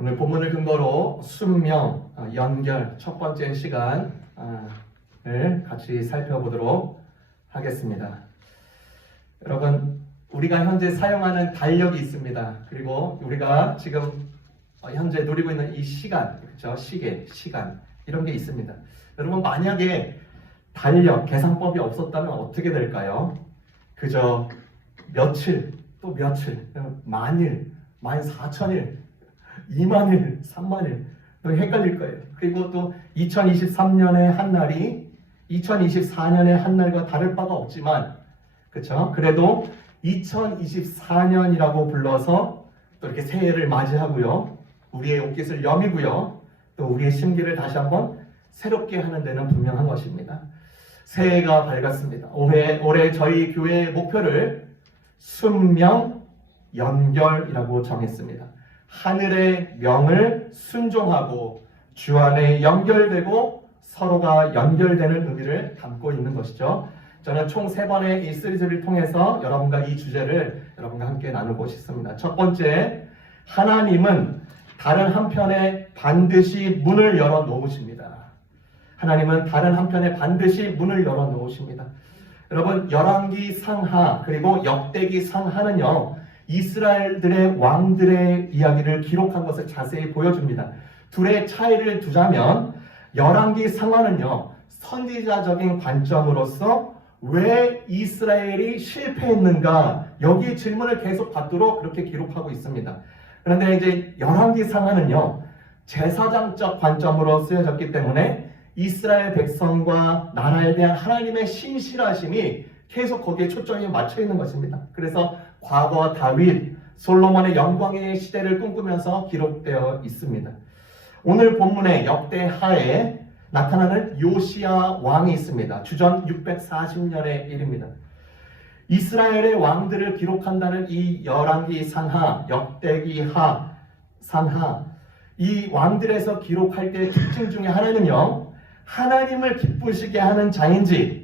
오늘 본문을 근거로 순명, 연결 첫 번째 시간을 같이 살펴보도록 하겠습니다. 여러분, 우리가 현재 사용하는 달력이 있습니다. 그리고 우리가 지금 현재 누리고 있는 이 시간, 그렇죠? 시계, 시간 이런 게 있습니다. 여러분, 만약에 달력, 계산법이 없었다면 어떻게 될까요? 그저 며칠, 또 며칠, 만일, 14,000일, 20,000일, 30,000일 헷갈릴 거예요. 그리고 또 2023년의 한 날이 2024년의 한 날과 다를 바가 없지만, 그렇죠? 그래도 2024년이라고 불러서 또 이렇게 새해를 맞이하고요, 우리의 옷깃을 여미고요, 또 우리의 심기를 다시 한번 새롭게 하는 데는 분명한 것입니다. 새해가 밝았습니다. 올해 저희 교회의 목표를 순명 연결이라고 정했습니다. 하늘의 명을 순종하고 주 안에 연결되고 서로가 연결되는 의미를 담고 있는 것이죠. 저는 총 3번의 이 시리즈를 통해서 여러분과 이 주제를 여러분과 함께 나누고 싶습니다. 첫 번째, 하나님은 다른 한편에 반드시 문을 열어 놓으십니다. 하나님은 다른 한편에 반드시 문을 열어 놓으십니다. 여러분, 열왕기 상하 그리고 역대기 상하는요, 이스라엘들의 왕들의 이야기를 기록한 것을 자세히 보여줍니다. 둘의 차이를 두자면 열왕기 상하는요, 선지자적인 관점으로서 왜 이스라엘이 실패했는가, 여기 질문을 계속 받도록 그렇게 기록하고 있습니다. 그런데 이제 열왕기 상하는요, 제사장적 관점으로 쓰여졌기 때문에 이스라엘 백성과 나라에 대한 하나님의 신실하심이 계속 거기에 초점이 맞춰 있는 것입니다. 그래서 과거 다윗, 솔로몬의 영광의 시대를 꿈꾸면서 기록되어 있습니다. 오늘 본문의 역대하에 나타나는 요시야 왕이 있습니다. 주전 640년의 일입니다. 이스라엘의 왕들을 기록한다는 이 열왕기 상하, 역대기 상하, 이 왕들에서 기록할 때의 특징 중에 하나는요, 하나님을 기쁘시게 하는 자인지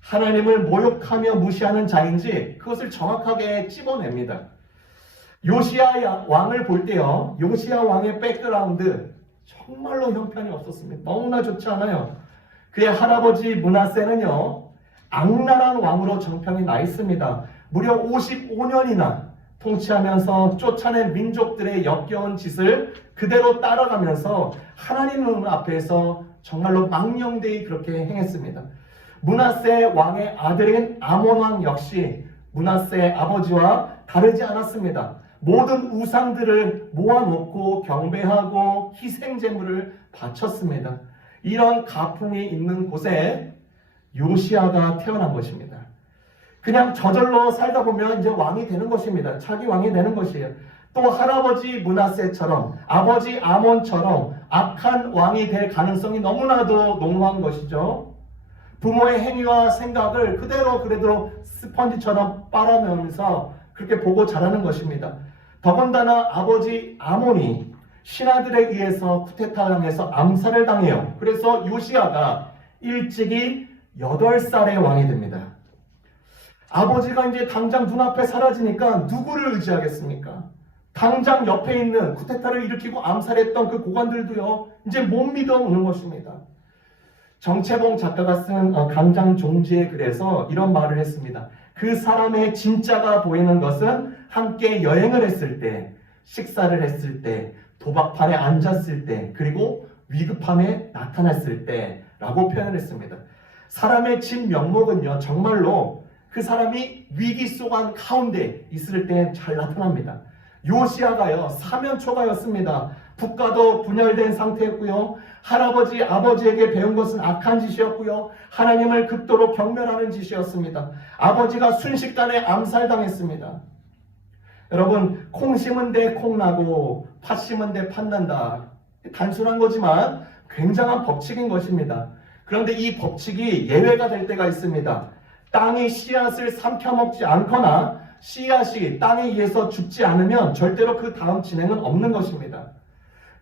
하나님을 모욕하며 무시하는 자인지 그것을 정확하게 찝어냅니다. 요시야 왕을 볼 때요, 요시야 왕의 백그라운드 정말로 형편이 없었습니다. 너무나 좋지 않아요. 그의 할아버지 므낫세는요, 악랄한 왕으로 정평이 나 있습니다. 무려 55년이나 통치하면서 쫓아낸 민족들의 역겨운 짓을 그대로 따라가면서 하나님 앞에서 정말로 망령되이 그렇게 행했습니다. 므낫세 왕의 아들인 아몬 왕 역시 므낫세의 아버지와 다르지 않았습니다. 모든 우상들을 모아놓고 경배하고 희생제물을 바쳤습니다. 이런 가풍이 있는 곳에 요시야가 태어난 것입니다. 그냥 저절로 살다 보면 이제 왕이 되는 것입니다. 차기 왕이 되는 것이에요. 또 할아버지 므낫세처럼 아버지 아몬처럼 악한 왕이 될 가능성이 너무나도 농후한 것이죠. 부모의 행위와 생각을 그대로 스펀지처럼 빨아내면서 그렇게 보고 자라는 것입니다. 더군다나 아버지 아몬이 신하들에 의해서 쿠데타당해서 암살을 당해요. 그래서 요시야가 일찍이 8살의 왕이 됩니다. 아버지가 이제 당장 눈앞에 사라지니까 누구를 의지하겠습니까? 당장 옆에 있는 쿠데타를 일으키고 암살했던 그 고관들도요, 이제 못 믿어오는 것입니다. 정채봉 작가가 쓴 강장종지의 글에서 이런 말을 했습니다. 그 사람의 진짜가 보이는 것은 함께 여행을 했을 때, 식사를 했을 때, 도박판에 앉았을 때, 그리고 위급함에 나타났을 때라고 표현을 했습니다. 사람의 진면목은요, 정말로 그 사람이 위기 속 가운데 있을 때 잘 나타납니다. 요시야가요, 사면초가였습니다. 국가도 분열된 상태였고요, 할아버지 아버지에게 배운 것은 악한 짓이었고요, 하나님을 극도로 경멸하는 짓이었습니다. 아버지가 순식간에 암살당했습니다. 여러분, 콩 심은 데 콩 나고 팥 심은 데 팥 난다, 단순한 거지만 굉장한 법칙인 것입니다. 그런데 이 법칙이 예외가 될 때가 있습니다. 땅이 씨앗을 삼켜먹지 않거나 씨앗이 땅에 의해서 죽지 않으면 절대로 그 다음 진행은 없는 것입니다.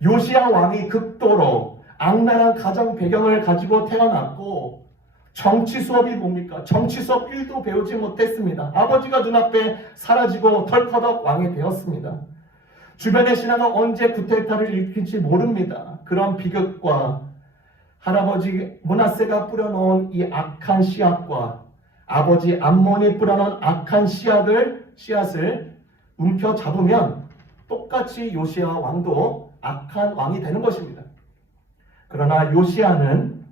요시야 왕이 극도로 악랄한 가정 배경을 가지고 태어났고, 정치 수업이 뭡니까? 정치 수업 1도 배우지 못했습니다. 아버지가 눈앞에 사라지고 덜커덕 왕이 되었습니다. 주변의 신하가 언제 구테타를 일으킬지 모릅니다. 그런 비극과 할아버지 므낫세가 뿌려놓은 이 악한 씨앗과 아버지 암몬이 뿌려놓은 악한 씨앗을 움켜잡으면 똑같이 요시야 왕도 악한 왕이 되는 것입니다. 그러나 요시야는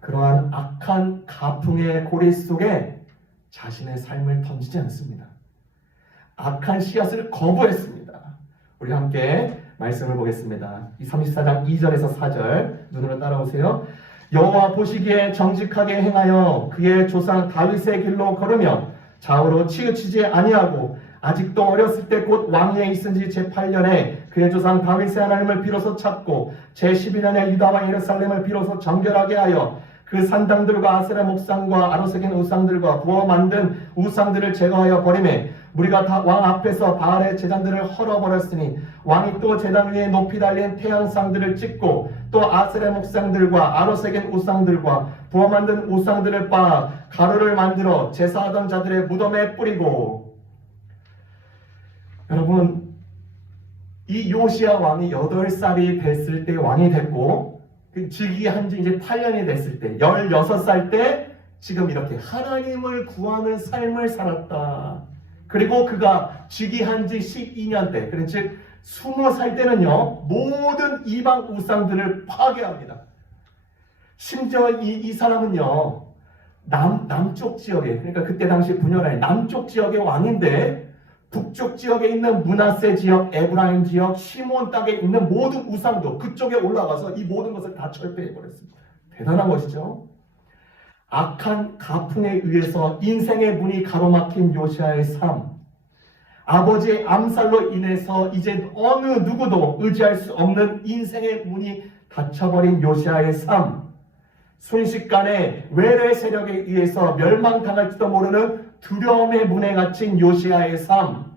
그러한 악한 가풍의 고리 속에 자신의 삶을 던지지 않습니다. 악한 씨앗을 거부했습니다. 우리 함께 말씀을 보겠습니다. 이 34장 2절에서 4절 눈으로 따라오세요. 여호와 보시기에 정직하게 행하여 그의 조상 다윗의 길로 걸으며 좌우로 치우치지 아니하고 아직도 어렸을 때 곧 왕위에 있은 지 제8년에 그의 조상 다윗의 하나님을 비로소 찾고 제11년에 유다와 예루살렘을 비로소 정결하게 하여 그 산당들과 아세라 목상과 아로새긴 우상들과 부어 만든 우상들을 제거하여 버리매 우리가 다 왕 앞에서 바알의 제단들을 헐어버렸으니 왕이 또 제단 위에 높이 달린 태양상들을 찍고 또 아세라 목상들과 아로새긴 우상들과 부어 만든 우상들을 빻아 가루를 만들어 제사하던 자들의 무덤에 뿌리고. 여러분, 이 요시야 왕이 8살이 됐을 때 왕이 됐고 즉위한 지 이제 8년이 됐을 때 16살 때 지금 이렇게 하나님을 구하는 삶을 살았다. 그리고 그가 즉위한 지 12년 때, 즉 20살 때는요 모든 이방 우상들을 파괴합니다. 심지어 이 사람은요 남쪽 지역에, 그러니까 그때 당시 분열의 남쪽 지역의 왕인데 북쪽 지역에 있는 므낫세 지역, 에브라임 지역, 시몬 땅에 있는 모든 우상도 그쪽에 올라가서 이 모든 것을 다 철폐해버렸습니다. 대단한 것이죠. 악한 가풍에 의해서 인생의 문이 가로막힌 요시야의 삶, 아버지의 암살로 인해서 이제 어느 누구도 의지할 수 없는 인생의 문이 닫혀버린 요시야의 삶, 순식간에 외래 세력에 의해서 멸망당할지도 모르는 두려움의 문에 갇힌 요시야의 삶,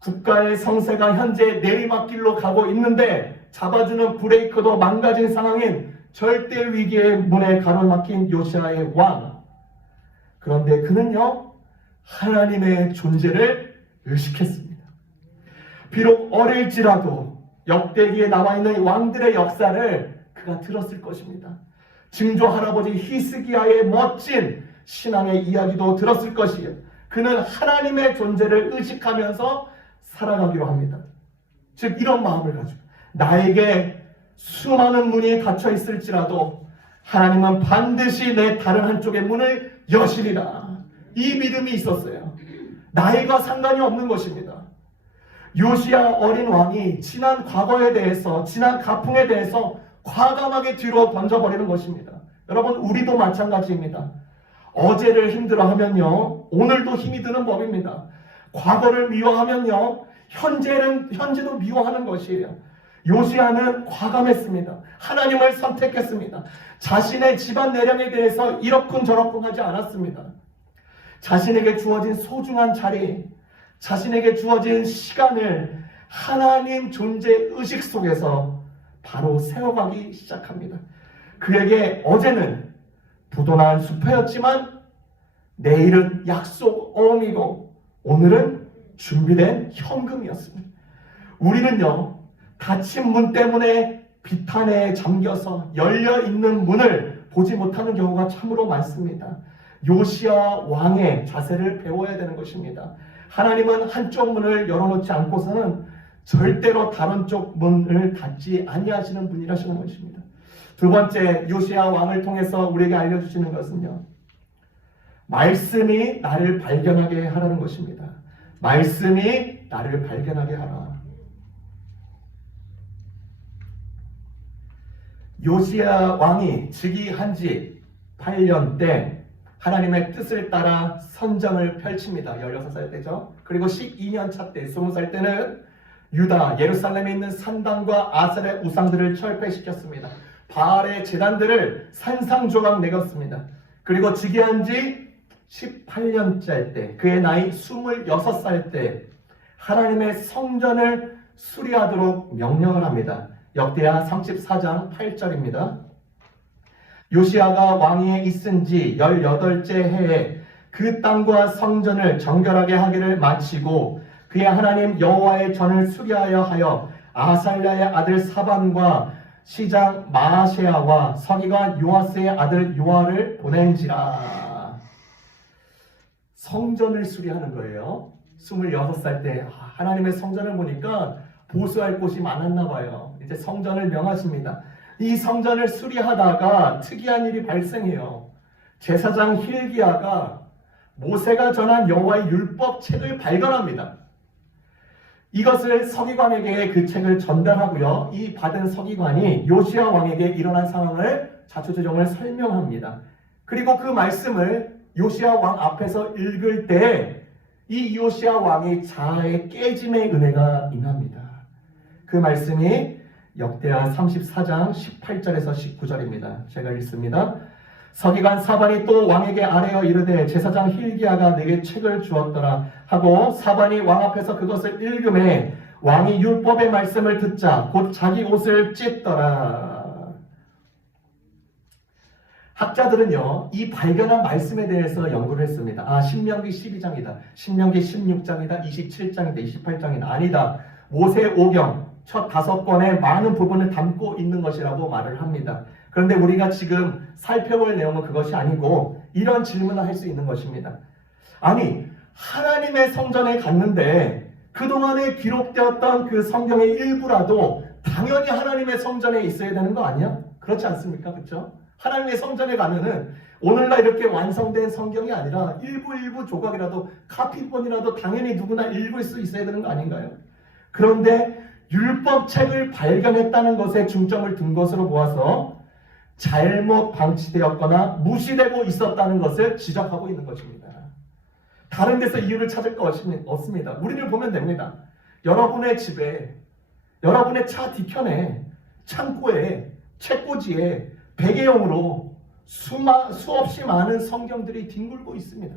국가의 성세가 현재 내리막길로 가고 있는데 잡아주는 브레이크도 망가진 상황인 절대 위기의 문에 가로막힌 요시야의 왕. 그런데 그는요 하나님의 존재를 의식했습니다. 비록 어릴지라도 역대기에 나와 있는 왕들의 역사를 그가 들었을 것입니다. 증조 할아버지 히스기야의 멋진 신앙의 이야기도 들었을 것이에요. 그는 하나님의 존재를 의식하면서 살아가기로 합니다. 즉 이런 마음을 가지고 나에게 수많은 문이 닫혀 있을지라도 하나님은 반드시 내 다른 한쪽의 문을 여시리라. 이 믿음이 있었어요. 나이가 상관이 없는 것입니다. 요시야 어린 왕이 지난 과거에 대해서, 지난 가풍에 대해서 과감하게 뒤로 던져버리는 것입니다. 여러분, 우리도 마찬가지입니다. 어제를 힘들어하면요 오늘도 힘이 드는 법입니다. 과거를 미워하면요 현재도 미워하는 것이에요. 요시야는 과감했습니다. 하나님을 선택했습니다. 자신의 집안 내력에 대해서 이러쿵저러쿵 하지 않았습니다. 자신에게 주어진 소중한 자리, 자신에게 주어진 시간을 하나님 존재 의식 속에서 바로 세워가기 시작합니다. 그에게 어제는 부도난 숲이었지만 내일은 약속 어음이고 오늘은 준비된 현금이었습니다. 우리는요 닫힌 문 때문에 비탄에 잠겨서 열려있는 문을 보지 못하는 경우가 참으로 많습니다. 요시야 왕의 자세를 배워야 되는 것입니다. 하나님은 한쪽 문을 열어놓지 않고서는 절대로 다른 쪽 문을 닫지 아니하시는 분이라시는 것입니다. 두 번째, 요시야 왕을 통해서 우리에게 알려주시는 것은요 말씀이 나를 발견하게 하라는 것입니다. 말씀이 나를 발견하게 하라. 요시야 왕이 즉위한 지 8년 때 하나님의 뜻을 따라 선정을 펼칩니다. 16살 때죠. 그리고 12년 차 때, 20살 때는 유다, 예루살렘에 있는 산당과 아세라 우상들을 철폐시켰습니다. 바알의 제단들을 산상조각 내겼습니다. 그리고 즉위한 지 18년째 때, 그의 나이 26살 때 하나님의 성전을 수리하도록 명령을 합니다. 역대하 34장 8절입니다. 요시야가 왕위에 있은 지 18째 해에 그 땅과 성전을 정결하게 하기를 마치고 그의 하나님 여호와의 전을 수리하여 하여 아살랴의 아들 사반과 시장 마아세야와 서기관 요아스의 아들 요아를 보낸지라. 성전을 수리하는 거예요. 26살 때 하나님의 성전을 보니까 보수할 곳이 많았나 봐요. 이제 성전을 명하십니다. 이 성전을 수리하다가 특이한 일이 발생해요. 제사장 힐기야가 모세가 전한 여호와의 율법 책을 발견합니다. 이것을 서기관에게 그 책을 전달하고요. 이 받은 서기관이 요시야 왕에게 일어난 상황을 자초지종을 설명합니다. 그리고 그 말씀을 요시야 왕 앞에서 읽을 때 이 요시야 왕이 자아의 깨짐의 은혜가 임합니다. 그 말씀이 역대하 34장 18절에서 19절입니다. 제가 읽습니다. 서기관 사반이 또 왕에게 아뢰어 이르되 제사장 힐기야가 내게 책을 주었더라 하고 사반이 왕 앞에서 그것을 읽음에 왕이 율법의 말씀을 듣자 곧 자기 옷을 찢더라. 학자들은요, 이 발견한 말씀에 대해서 연구를 했습니다. 신명기 12장이다. 신명기 16장이다. 27장이다. 28장이다. 아니다. 모세 오경 첫 5권의 많은 부분을 담고 있는 것이라고 말을 합니다. 그런데 우리가 지금 살펴볼 내용은 그것이 아니고 이런 질문을 할 수 있는 것입니다. 아니, 하나님의 성전에 갔는데 그동안에 기록되었던 그 성경의 일부라도 당연히 하나님의 성전에 있어야 되는 거 아니야? 그렇지 않습니까? 그렇죠? 하나님의 성전에 가면은 오늘날 이렇게 완성된 성경이 아니라 일부 조각이라도 카피본이라도 당연히 누구나 읽을 수 있어야 되는 거 아닌가요? 그런데 율법책을 발견했다는 것에 중점을 둔 것으로 보아서 잘못 방치되었거나 무시되고 있었다는 것을 지적하고 있는 것입니다. 다른 데서 이유를 찾을 것 없습니다. 우리를 보면 됩니다. 여러분의 집에, 여러분의 차 뒤편에, 창고에, 책꽂이에 베개용으로 수없이 많은 성경들이 뒹굴고 있습니다.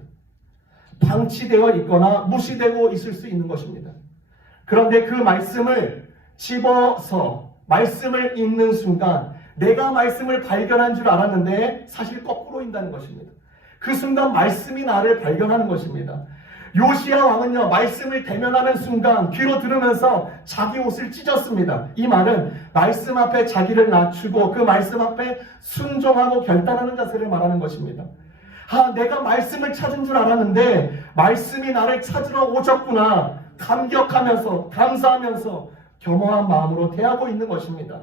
방치되어 있거나 무시되고 있을 수 있는 것입니다. 그런데 그 말씀을 집어서 말씀을 읽는 순간 내가 말씀을 발견한 줄 알았는데 사실 거꾸로인다는 것입니다. 그 순간 말씀이 나를 발견하는 것입니다. 요시야 왕은요, 말씀을 대면하는 순간 귀로 들으면서 자기 옷을 찢었습니다. 이 말은 말씀 앞에 자기를 낮추고 그 말씀 앞에 순종하고 결단하는 자세를 말하는 것입니다. 내가 말씀을 찾은 줄 알았는데 말씀이 나를 찾으러 오셨구나. 감격하면서 감사하면서 겸허한 마음으로 대하고 있는 것입니다.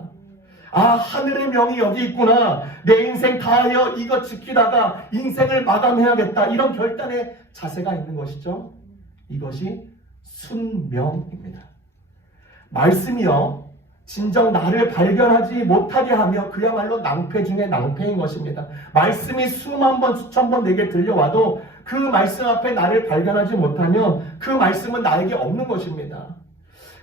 하늘의 명이 여기 있구나. 내 인생 다하여 이것 지키다가 인생을 마감해야겠다. 이런 결단의 자세가 있는 것이죠. 이것이 순명입니다. 말씀이요, 진정 나를 발견하지 못하게 하며 그야말로 낭패 중에 낭패인 것입니다. 말씀이 수만 번 수천 번 내게 들려와도 그 말씀 앞에 나를 발견하지 못하면 그 말씀은 나에게 없는 것입니다.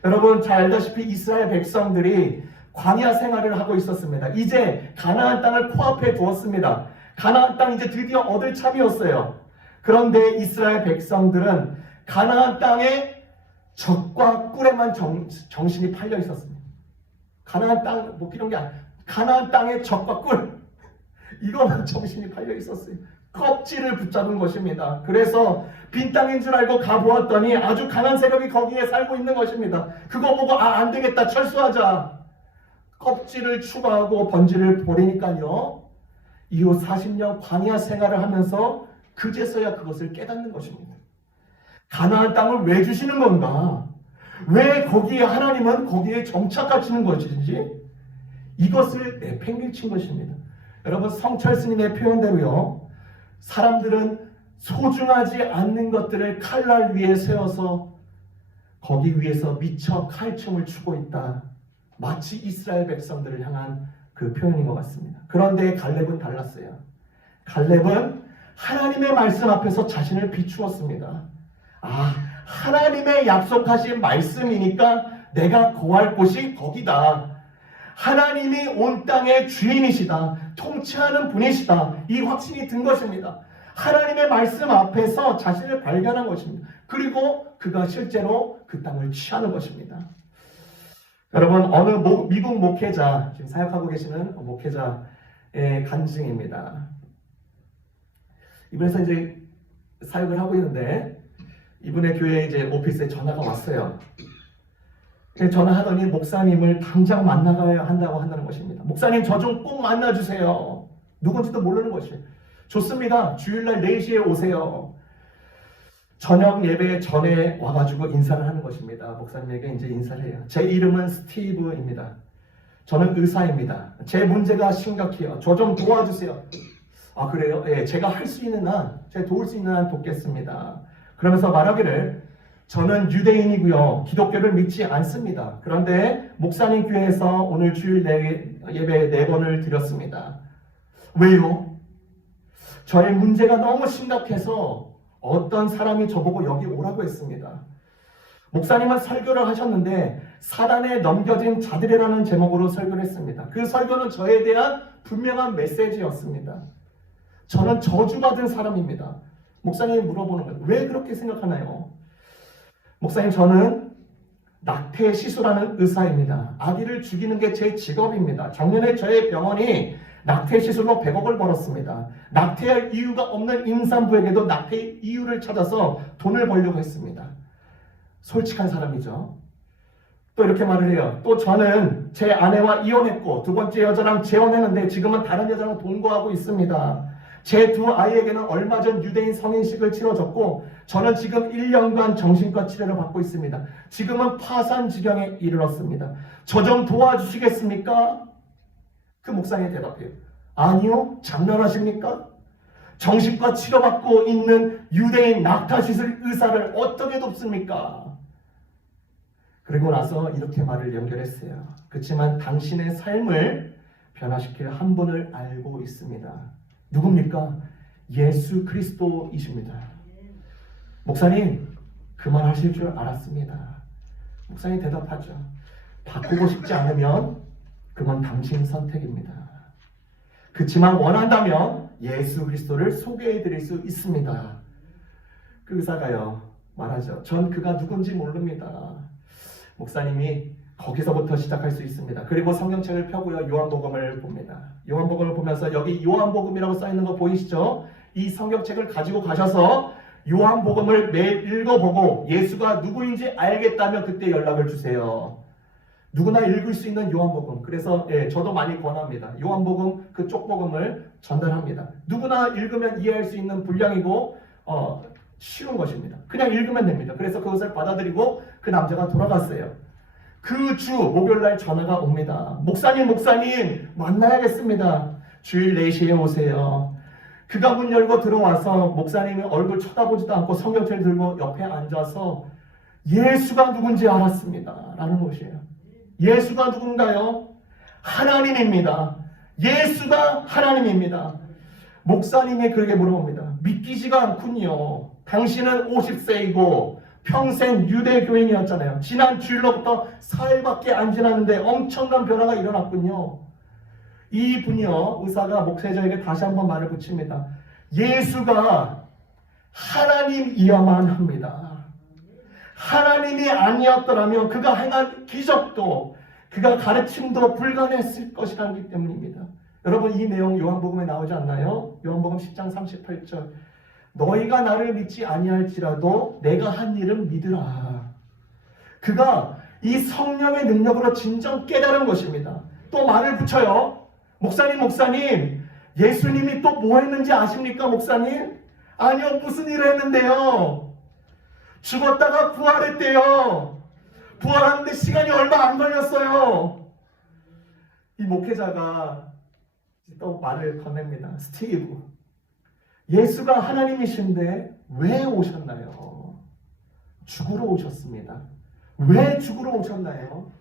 여러분 잘 알다시피 이스라엘 백성들이 광야 생활을 하고 있었습니다. 이제 가나안 땅을 코앞에 두었습니다. 가나안 땅 이제 드디어 얻을 참이었어요. 그런데 이스라엘 백성들은 가나안 땅에 젖과 꿀에만 정신이 팔려 있었습니다. 가나안 땅 뭐 이런 게 아니라 가나안 땅에 젖과 꿀 이거만 정신이 팔려 있었어요. 껍질을 붙잡은 것입니다. 그래서 빈 땅인 줄 알고 가보았더니 아주 강한 세력이 거기에 살고 있는 것입니다. 그거 보고 안 되겠다, 철수하자. 껍질을 추가하고 번지를 버리니까요, 이후 40년 광야 생활을 하면서 그제서야 그것을 깨닫는 것입니다. 가나안 땅을 왜 주시는 건가? 왜 거기에 하나님은 거기에 정착하시는 것인지 이것을 내팽개친 것입니다. 여러분 성철 스님의 표현대로요, 사람들은 소중하지 않는 것들을 칼날 위에 세워서 거기 위에서 미처 칼춤을 추고 있다. 마치 이스라엘 백성들을 향한 그 표현인 것 같습니다. 그런데 갈렙은 달랐어요. 갈렙은 하나님의 말씀 앞에서 자신을 비추었습니다. 하나님의 약속하신 말씀이니까 내가 거할 곳이 거기다. 하나님이 온 땅의 주인이시다. 통치하는 분이시다. 이 확신이 든 것입니다. 하나님의 말씀 앞에서 자신을 발견한 것입니다. 그리고 그가 실제로 그 땅을 취하는 것입니다. 여러분 어느 미국 목회자, 지금 사역하고 계시는 목회자의 간증입니다. 이번에서 이제 사역을 하고 있는데 이분의 교회 이제 오피스에 전화가 왔어요. 전화하더니 목사님을 당장 만나가야 한다고 한다는 것입니다. 목사님 저 좀 꼭 만나주세요. 누군지도 모르는 것이에요. 좋습니다. 주일날 4시에 오세요. 저녁 예배 전에 와가지고 인사를 하는 것입니다. 목사님에게 이제 인사를 해요. 제 이름은 스티브입니다. 저는 의사입니다. 제 문제가 심각해요. 저 좀 도와주세요. 아 그래요? 예, 제가 할 수 있는 한, 제가 도울 수 있는 한 돕겠습니다. 그러면서 말하기를 저는 유대인이고요. 기독교를 믿지 않습니다. 그런데 목사님 교회에서 오늘 주일 예배 4번을 드렸습니다. 왜요? 저의 문제가 너무 심각해서 어떤 사람이 저보고 여기 오라고 했습니다. 목사님은 설교를 하셨는데 사단에 넘겨진 자들이라는 제목으로 설교를 했습니다. 그 설교는 저에 대한 분명한 메시지였습니다. 저는 저주받은 사람입니다. 목사님이 물어보는 거예요. 왜 그렇게 생각하나요? 목사님 저는 낙태 시술하는 의사입니다. 아기를 죽이는 게 제 직업입니다. 작년에 저의 병원이 낙태 시술로 100억을 벌었습니다. 낙태할 이유가 없는 임산부에게도 낙태 이유를 찾아서 돈을 벌려고 했습니다. 솔직한 사람이죠. 또 이렇게 말을 해요. 또 저는 제 아내와 이혼했고 2번째 여자랑 재혼했는데 지금은 다른 여자랑 동거하고 있습니다. 제 2 아이에게는 얼마 전 유대인 성인식을 치러줬고 저는 지금 1년간 정신과 치료를 받고 있습니다. 지금은 파산 지경에 이르렀습니다. 저 좀 도와주시겠습니까? 그 목사님이 대답해요. 아니요, 장난하십니까? 정신과 치료받고 있는 유대인 낙타시술 의사를 어떻게 돕습니까? 그리고 나서 이렇게 말을 연결했어요. 그렇지만 당신의 삶을 변화시킬 한 분을 알고 있습니다. 누굽니까? 예수 그리스도이십니다. 목사님, 그 말 하실 줄 알았습니다. 목사님 대답하죠. 바꾸고 싶지 않으면 그건 당신 선택입니다. 그렇지만 원한다면 예수 그리스도를 소개해 드릴 수 있습니다. 그 의사가요 말하죠. 전 그가 누군지 모릅니다. 목사님이 거기서부터 시작할 수 있습니다. 그리고 성경책을 펴고요. 요한복음을 봅니다. 요한복음을 보면서 여기 요한복음이라고 써있는 거 보이시죠? 이 성경책을 가지고 가셔서 요한복음을 매일 읽어보고 예수가 누구인지 알겠다면 그때 연락을 주세요. 누구나 읽을 수 있는 요한복음. 그래서 저도 많이 권합니다. 요한복음 그 쪽복음을 전달합니다. 누구나 읽으면 이해할 수 있는 분량이고 쉬운 것입니다. 그냥 읽으면 됩니다. 그래서 그것을 받아들이고 그 남자가 돌아갔어요. 그 주 목요일날 전화가 옵니다. 목사님 만나야겠습니다. 주일 4시에 오세요. 그가 문 열고 들어와서 목사님이 얼굴 쳐다보지도 않고 성경책을 들고 옆에 앉아서 예수가 누군지 알았습니다. 라는 것이에요. 예수가 누군가요? 하나님입니다. 예수가 하나님입니다. 목사님이 그에게 물어봅니다. 믿기지가 않군요. 당신은 50세이고 평생 유대교인이었잖아요. 지난 주일로부터 4일밖에 안 지났는데 엄청난 변화가 일어났군요. 이분이요, 의사가 목사자에게 다시 한번 말을 붙입니다. 예수가 하나님이야만 합니다. 하나님이 아니었더라면 그가 행한 기적도 그가 가르침도 불가능했을 것이라기 때문입니다. 여러분 이 내용 요한복음에 나오지 않나요? 요한복음 10장 38절 너희가 나를 믿지 아니할지라도 내가 한 일은 믿으라. 그가 이 성령의 능력으로 진정 깨달은 것입니다. 또 말을 붙여요. 목사님 예수님이 또 뭐 했는지 아십니까 목사님? 아니요, 무슨 일을 했는데요? 죽었다가 부활했대요. 부활하는데 시간이 얼마 안 걸렸어요. 이 목회자가 또 말을 건넵니다. 스티브, 예수가 하나님이신데 왜 오셨나요? 죽으러 오셨습니다. 왜 죽으러 오셨나요?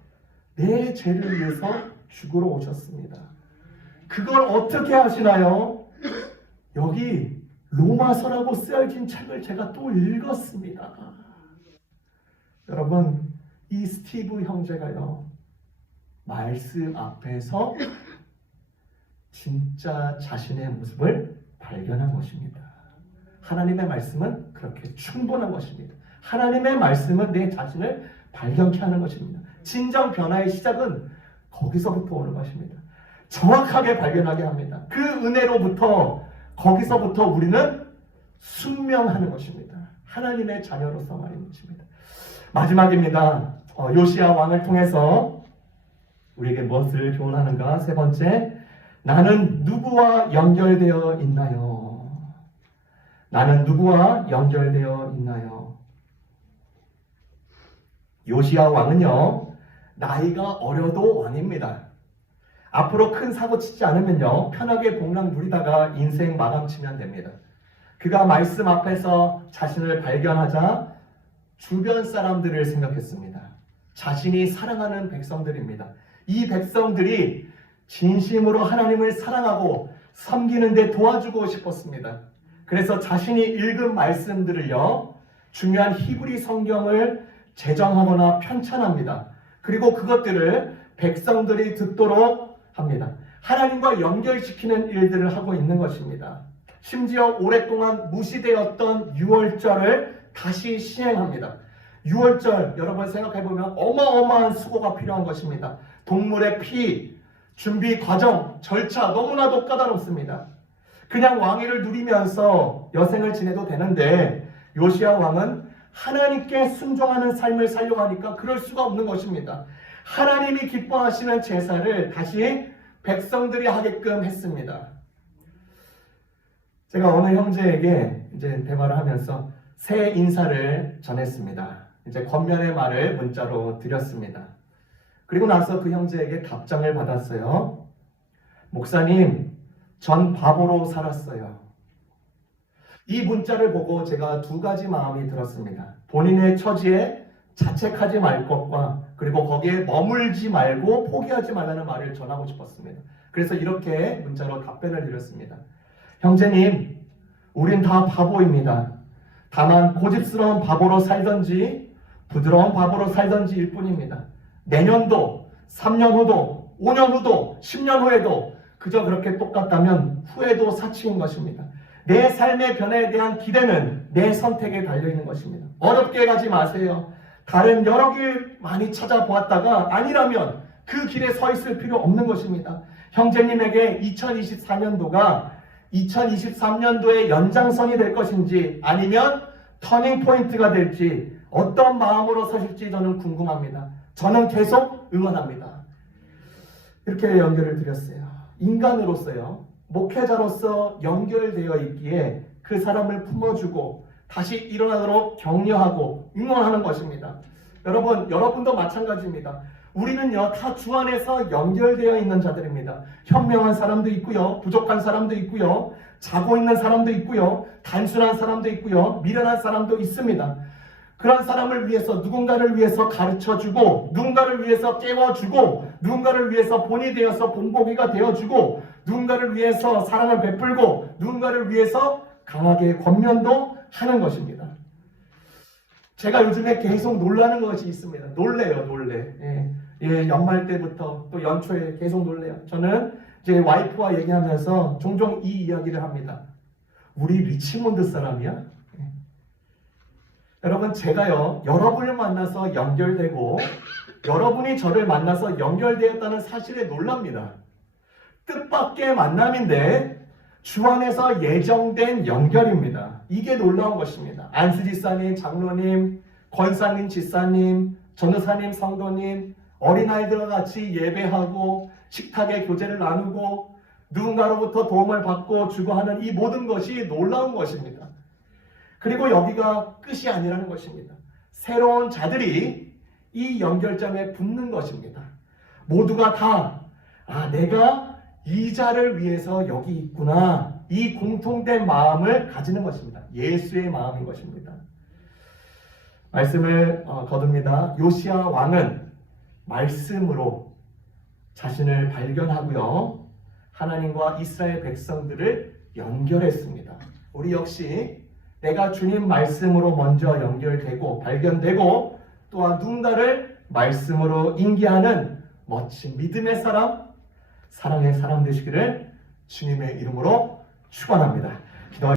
내 죄를 위해서 죽으러 오셨습니다. 그걸 어떻게 하시나요? 여기 로마서라고 쓰여진 책을 제가 또 읽었습니다. 여러분, 이 스티브 형제가요, 말씀 앞에서 진짜 자신의 모습을 발견한 것입니다. 하나님의 말씀은 그렇게 충분한 것입니다. 하나님의 말씀은 내 자신을 발견케 하는 것입니다. 진정 변화의 시작은 거기서부터 오는 것입니다. 정확하게 발견하게 합니다. 그 은혜로부터 거기서부터 우리는 순명하는 것입니다. 하나님의 자녀로서 말인 것입니다. 마지막입니다. 요시야 왕을 통해서 우리에게 무엇을 교훈하는가? 세 번째, 나는 누구와 연결되어 있나요? 나는 누구와 연결되어 있나요? 요시야 왕은요, 나이가 어려도 왕입니다. 앞으로 큰 사고 치지 않으면요, 편하게 복락 누리다가 인생 마감 치면 됩니다. 그가 말씀 앞에서 자신을 발견하자 주변 사람들을 생각했습니다. 자신이 사랑하는 백성들입니다. 이 백성들이 진심으로 하나님을 사랑하고 섬기는 데 도와주고 싶었습니다. 그래서 자신이 읽은 말씀들을요, 중요한 히브리 성경을 제정하거나 편찬합니다. 그리고 그것들을 백성들이 듣도록 합니다. 하나님과 연결시키는 일들을 하고 있는 것입니다. 심지어 오랫동안 무시되었던 유월절을 다시 시행합니다. 유월절, 여러분 생각해보면 어마어마한 수고가 필요한 것입니다. 동물의 피, 준비 과정, 절차 너무나도 까다롭습니다. 그냥 왕위를 누리면서 여생을 지내도 되는데 요시야 왕은 하나님께 순종하는 삶을 살려고 하니까 그럴 수가 없는 것입니다. 하나님이 기뻐하시는 제사를 다시 백성들이 하게끔 했습니다. 제가 어느 형제에게 이제 대화를 하면서 새 인사를 전했습니다. 이제 권면의 말을 문자로 드렸습니다. 그리고 나서 그 형제에게 답장을 받았어요. 목사님, 전 바보로 살았어요. 이 문자를 보고 제가 두 가지 마음이 들었습니다. 본인의 처지에 자책하지 말 것과 그리고 거기에 머물지 말고 포기하지 말라는 말을 전하고 싶었습니다. 그래서 이렇게 문자로 답변을 드렸습니다. 형제님, 우린 다 바보입니다. 다만 고집스러운 바보로 살던지 부드러운 바보로 살던지일 뿐입니다. 내년도, 3년 후도, 5년 후도, 10년 후에도 그저 그렇게 똑같다면 후회도 사치인 것입니다. 내 삶의 변화에 대한 기대는 내 선택에 달려있는 것입니다. 어렵게 가지 마세요. 다른 여러 길 많이 찾아보았다가 아니라면 그 길에 서 있을 필요 없는 것입니다. 형제님에게 2024년도가 2023년도의 연장선이 될 것인지 아니면 터닝 포인트가 될지 어떤 마음으로 서실지 저는 궁금합니다. 저는 계속 응원합니다. 이렇게 연결을 드렸어요. 인간으로서요, 목회자로서 연결되어 있기에 그 사람을 품어주고 다시 일어나도록 격려하고 응원하는 것입니다. 여러분도 마찬가지입니다. 우리는요, 다 주 안에서 연결되어 있는 자들입니다. 현명한 사람도 있고요, 부족한 사람도 있고요, 자고 있는 사람도 있고요, 단순한 사람도 있고요, 미련한 사람도 있습니다. 그런 사람을 위해서 누군가를 위해서 가르쳐주고 누군가를 위해서 깨워주고 누군가를 위해서 본이 되어서 본보기가 되어주고 누군가를 위해서 사랑을 베풀고 누군가를 위해서 강하게 권면도 하는 것입니다. 제가 요즘에 계속 놀라는 것이 있습니다. 놀래요. 연말 때부터 또 연초에 계속 놀래요. 저는 이제 와이프와 얘기하면서 종종 이 이야기를 합니다. 우리 리치몬드 사람이야? 여러분, 제가요, 여러분을 만나서 연결되고 여러분이 저를 만나서 연결되었다는 사실에 놀랍니다. 뜻밖의 만남인데 주 안에서 예정된 연결입니다. 이게 놀라운 것입니다. 안수지사님, 장로님, 권사님, 지사님, 전도사님, 성도님, 어린아이들과 같이 예배하고 식탁에 교제를 나누고 누군가로부터 도움을 받고 주고 하는 이 모든 것이 놀라운 것입니다. 그리고 여기가 끝이 아니라는 것입니다. 새로운 자들이 이 연결점에 붙는 것입니다. 모두가 다 내가 이 자를 위해서 여기 있구나, 이 공통된 마음을 가지는 것입니다. 예수의 마음인 것입니다. 말씀을 거둡니다. 요시야 왕은 말씀으로 자신을 발견하고요, 하나님과 이스라엘 백성들을 연결했습니다. 우리 역시 내가 주님 말씀으로 먼저 연결되고 발견되고 또한 누군가를 말씀으로 인계하는 멋진 믿음의 사람, 사랑의 사람 되시기를 주님의 이름으로 축원합니다.